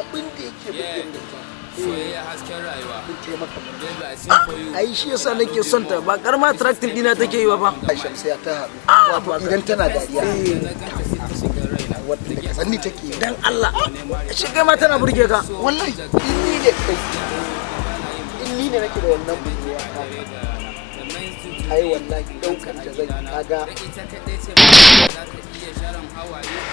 abin da yake bukin da ta soyayya hasken rayuwa ai shi yasa nake son ta ba karma attractive dina take yi ba Shamsiya ta haɗu wato idan tana dariya wadda daga sanni take yi dan Allah shi kai ma tana burge ka wallahi in ni ne nake da wannan burgewa ai wallahi daukar ta zai kaga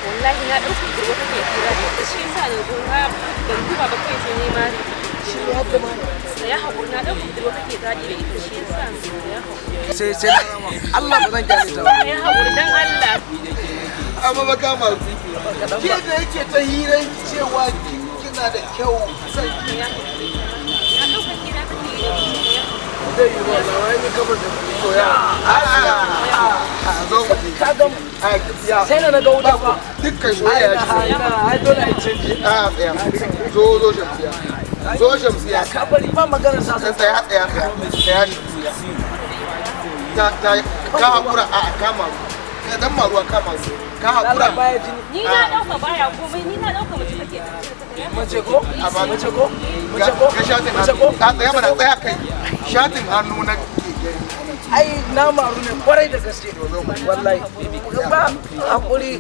wallahi na dauki da wata ke kira da shi yasa da gona ban duba ba kai sai ne ma shi ya da ma ya hakuri na dauki da wata ke gadi da ita shi yasa ya hakuri sai Allah ba zan kyale ta ba ya hakuri dan Allah amma ba kama ke da yake ta hiran cewa kina da kyau sai ya dauka kira ka ne zai yi wannan wani kamar da koya zo mu ka ga sai na ga wuta ba dukkan soyayya ce ai dole ai canji tsaya zo Shamsiya ka bari ba maganar sa tsaya Shamsiya ka hakura a kama ka dan maruwa kama su ka hakura ni na dauka baya komai ni na dauka mace take mace ko ka shatin hannu tsaya mana tsaya kai shatin hannu na ai na maru ne kwarai da gaske wallahi ba hakuri